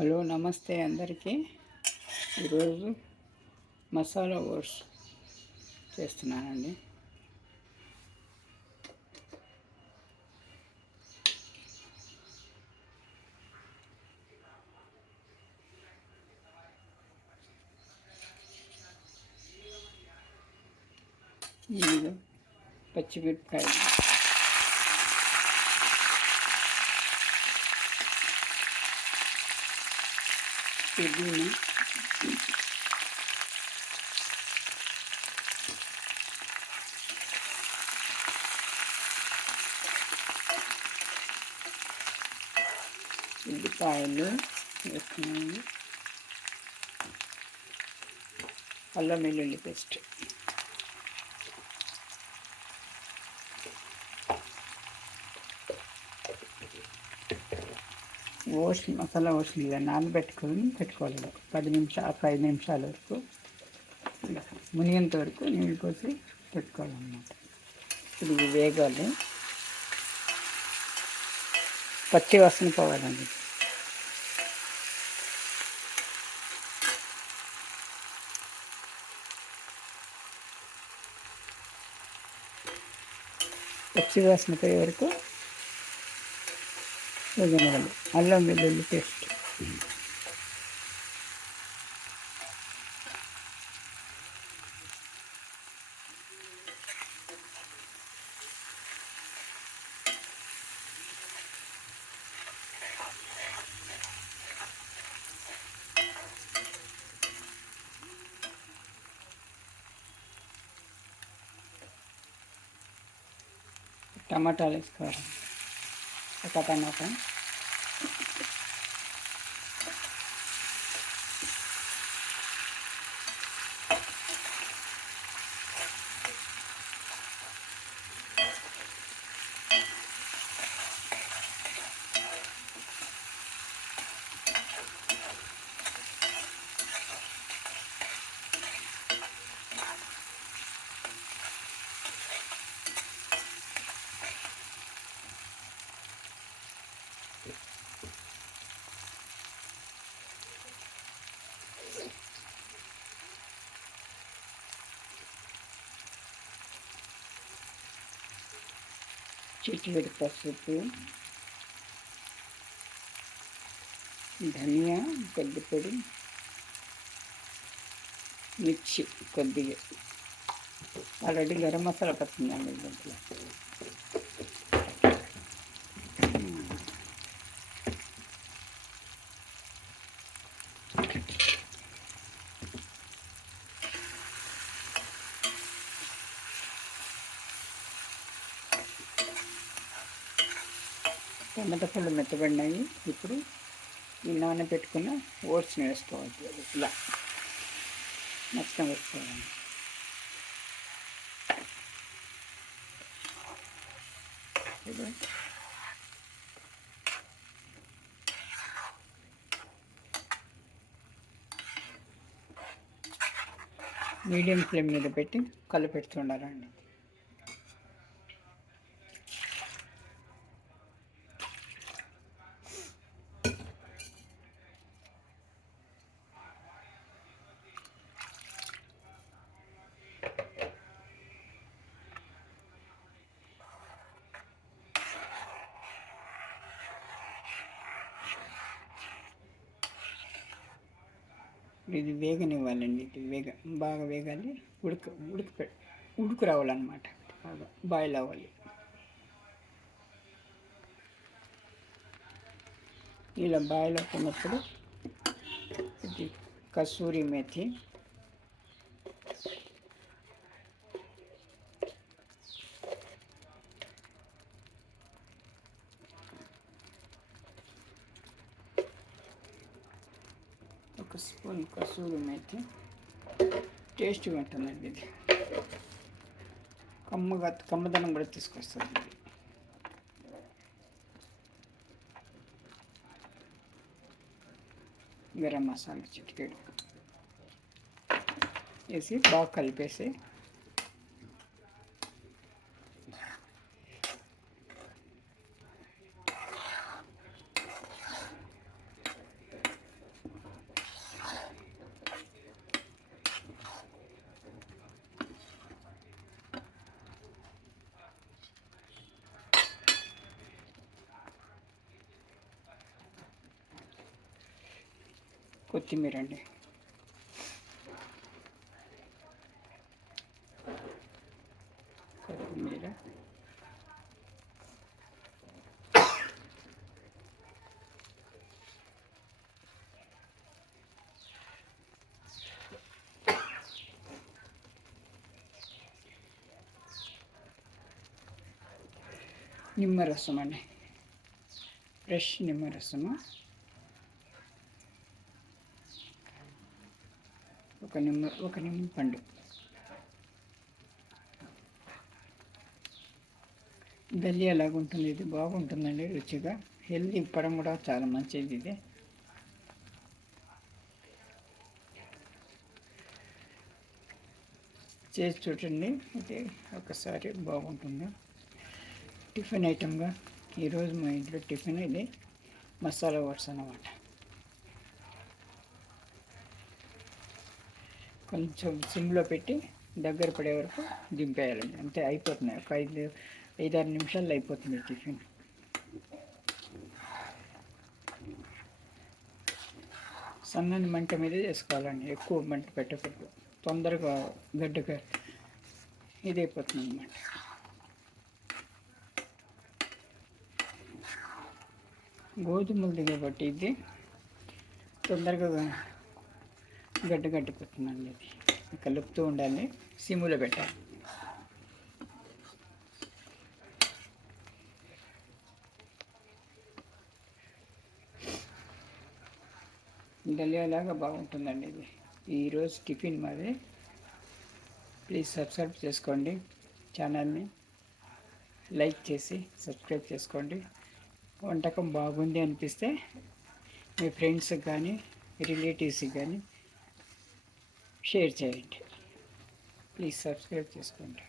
Hello నమస్తే అందరికీ. ఈరోజు మసాలా ఓట్స్ చేస్తున్నానండి. ఇందులో పచ్చిమిరపకాయలు, పుదీనా, ఉల్లిపాయలు వేసుకున్నాను, అల్లం వెల్లుల్లి పేస్ట్, మసాలా ఓట్స్ ఇలా పెట్టుకోవాలి. 5 నిమిషాల వరకు మునిగేంత వరకు నీళ్ళు పోసి పెట్టుకోవాలన్నమాట. ఇప్పుడు ఇవి వేగాలి, పచ్చి వాసన పోవాలండి. పచ్చి వాసన పోయే వరకు వేగనివ్వాలి. అల్లం వెల్లుల్లి పేస్ట్, టమాటాలు వేసుకోవాలి. ఒక టమాటా, చిటికెడు పసుపు, ధనియా కొద్దిపొడి, మిర్చి కొద్దిగా. ఆల్రెడీ గరం మసాలా పడుతుందండి దాంట్లో. టమాటా పళ్ళు మెత్తబడినాయి. ఇప్పుడు ఈ నానబెట్టుకున్న ఓట్స్ని వేసుకోవాలి. ఇలా మొత్తం వేసుకోవాలి. మీడియం ఫ్లేమ్ మీద పెట్టి కలిపెడుతుండాలండి. ఇది వేగనివ్వాలండి. ఇది బాగా వేగాలి. ఉడుకు రావాలన్నమాట. బాగా బాయిల్ అవ్వాలి. ఇలా బాయిల్ అవుతున్నప్పుడు ఇది కసూరి మేథి, ఒక స్పూన్ కసూరి మేథి. టేస్ట్గా ఉంటుందండి ఇది. కమ్మదనం కూడా తీసుకొస్తుంది. గరం మసాలా చిటికెడు వేసి బాగా కలిపేసి కొత్తిమీర అండి. కొత్తిమీర, నిమ్మరసం అండి, ఫ్రెష్ నిమ్మరసము ఒక నిమ్మ పండు, దలియా లాగా ఉంటుంది. ఇది బాగుంటుందండి, రుచిగా. హెల్తీ ఇప్పడం కూడా చాలా మంచిది ఇది. చేసి చూడండి, ఇది ఒకసారి బాగుంటుంది. టిఫిన్ ఐటమ్గా ఈరోజు మా ఇంట్లో టిఫిన్ ఇది మసాలా ఓట్స్ అన్నమాట. కొంచెం సిమ్లో పెట్టి దగ్గర పడే వరకు దింపేయాలండి. అంతే, అయిపోతున్నాయి. ఒక 5-6 నిమిషాల్లో అయిపోతుంది టిఫిన్. సన్నని మంట మీద చేసుకోవాలండి, ఎక్కువ మంట పెట్టకూడదు. తొందరగా గడ్డగా ఇది అయిపోతుంది అన్నమాట. గోధుమలది కాబట్టి ఇది తొందరగా గడ్డగట్టిపోతుందండి. ఇది కలుపుతూ ఉండాలి, సిమ్లో పెట్టాలి. దలియాలాగా బాగుంటుందండి ఇది. ఈరోజు టిఫిన్ మాది. ప్లీజ్ సబ్స్క్రైబ్ చేసుకోండి, ఛానల్ని లైక్ చేసి సబ్స్క్రైబ్ చేసుకోండి. వంటకం బాగుంది అనిపిస్తే మీ ఫ్రెండ్స్కి కానీ రిలేటివ్స్కి కానీ షేర్ చేయండి. ప్లీజ్ సబ్స్క్రైబ్ చేసుకోండి.